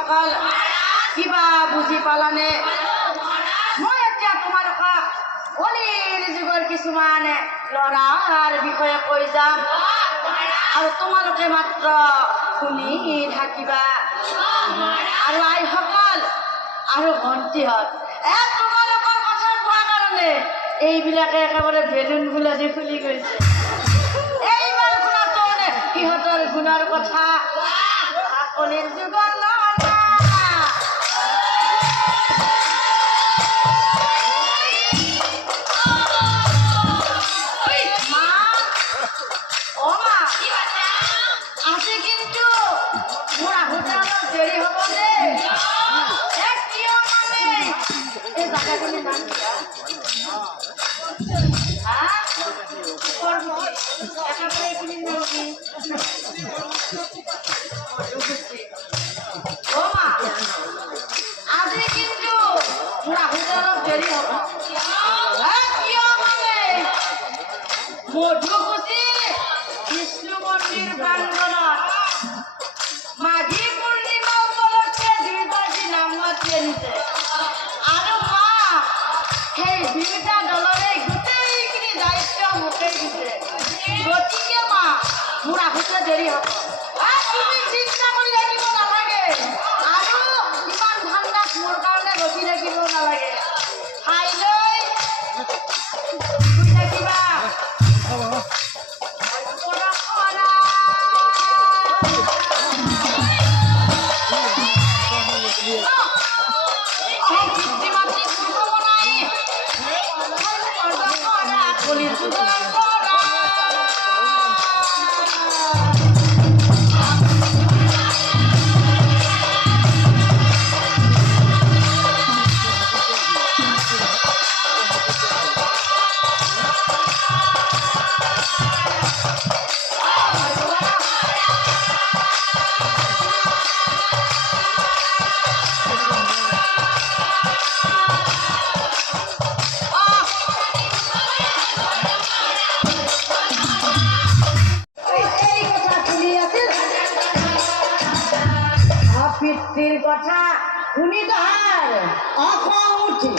সকল কিবা বুজি পালানে মই এতিয়া তোমালোকক কলিৰ যুগৰ কিছুমান ল'ৰাৰ বিষয়ে কৈ যাম আৰু তোমালোকে মাত্ৰ শুনি থাকিবা আৰু আইসকল আৰু ভণ্টিহঁত তোমালোকৰ কথা কোৱা কাৰণে এইবিলাকে একেবাৰে বেলুন গুলাদি খুলি গৈছে এইবাৰ শুনাতো সিহঁতৰ গুণৰ কথা কলিৰ যুগৰ ল'ৰা আজি কিন্তু মোৰ আহোঁতে অলপ দেৰি হ'ব দেই কিয় মানে এই জাগাখিনিৰ নাম কিয়া একেবাৰে এইখিনিৰ নাম কি আজি কিন্তু মোৰ আহোঁতে অলপ দেৰি হ'ব কিয় মানে মধুকুচি বিষ্ণু মন্দিৰ প্ৰাংগণত মাঘী পূৰ্ণিমা উপলক্ষে দুয়োগৰাকী নাম মাতি আনিছে আৰু মা সেই দুয়োটা দলৰে গোটেইখিনি দায়িত্ব মোকেই দিছে গতিকে মা মোৰ আহোঁতে দেৰি হ'ব তুমি চিন্তা কৰি থাকিব নালাগে আৰু ইমান ঠাণ্ডাত মোৰ কাৰণে ৰখি থাকিব নালাগে খাই লৈ শুই থাকিবা পিতৃৰ কথা শুনি তাহাৰ অখং উঠি